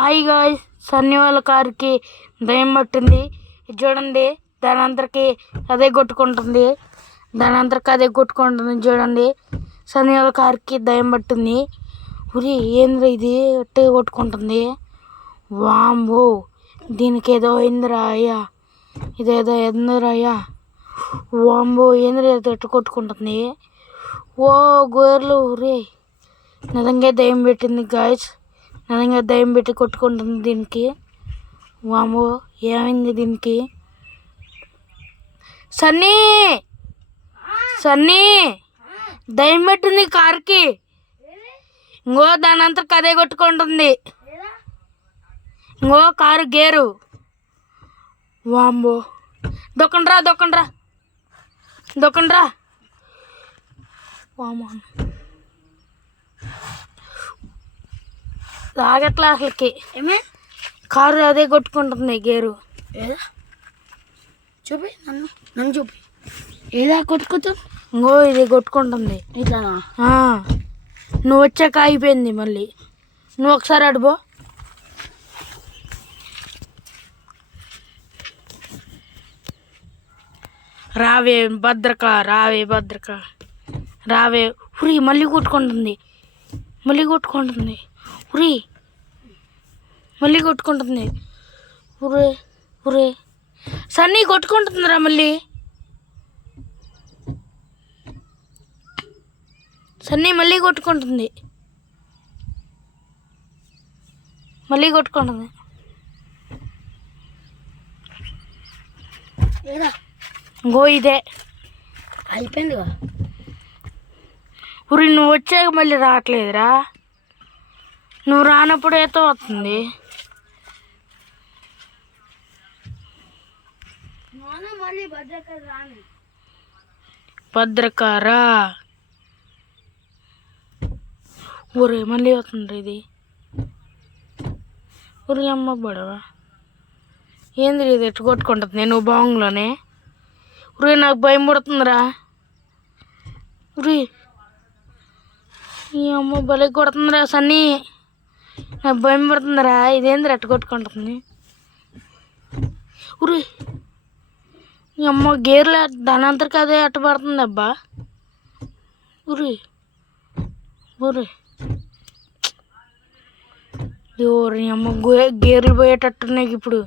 Hi guys, Sunny వాళ్ళ కారుకి దయ్యం పట్టింది. ఇది చూడండి, దాని అంతరికి అదే కొట్టుకుంటుంది. చూడండి, సన్నీ వాళ్ళ కారుకి దయ్యం పట్టింది. ఉరి ఏంద్ర ఇది అట్టే కొట్టుకుంటుంది. వాంబో, దీనికి ఏదో అయిందిరా అయ్యా, ఇదేదో ఎందిరా అయ్యా. వాంబో, ఏంద్ర ఎట్టు కొట్టుకుంటుంది. ఓ గోర్లు, ఉరి నిజంగా దయ్యం పెట్టింది గాయ్స్. నిజంగా దయ్యం పెట్టి కొట్టుకుంటుంది దీనికి. వామో, ఏమైంది దీనికి? సన్నీ సన్నీ దయ్యం పెట్టింది కారుకి. ఇంకో దాని అంతా అదే కొట్టుకుంటుంది. ఇంకో కారు గేరు. వాంబో, దొక్కండ్రా. వామో, ఆగట్లా అసలుకి. కారు అదే కొట్టుకుంటుంది గేరు. ఏదా చూపి, నన్ను చూపి. ఏదా కొట్టుకుంటూ? ఇంకో ఇది కొట్టుకుంటుంది. ఇట్లానా? నువ్వు వచ్చాక అయిపోయింది. మళ్ళీ నువ్వు ఒకసారి అడుబో. రావే భద్రక, రావే. ఉరి మళ్ళీ కొట్టుకుంటుంది. ఉరి మళ్ళీ కొట్టుకుంటుంది. ఉరే సన్నీ కొట్టుకుంటుందిరా మళ్ళీ. సన్నీ మళ్ళీ కొట్టుకుంటుంది. ఇంకో ఇదే అయిపోయిందిగా. ఉరి నువ్వు వచ్చాక మళ్ళీ రావట్లేదురా. నువ్వు రానప్పుడు ఏతో వస్తుంది. భద్రకారా ఊరే మళ్ళీ వస్తుంది ఇది. ఊరి అమ్మ బడవా, ఏంది ఇది ఎట్టు కొట్టుకుంటుంది. నేను బాగులోనే ఊరి నాకు భయం పడుతుందిరా. ఊరి ఈ అమ్మ భలే కొడుతుందిరా సన్నీ, నాకు భయం పడుతుందిరా. ఇదేంది ఎట్టు కొట్టుకుంటుంది. ఊరి ఈ అమ్మ గేర్లే దాని అంతరికి అదే అట్ట పడుతుంది అబ్బా. ఊరి అమ్మ గేర్లు పోయేటట్టున్నాయి ఇప్పుడు.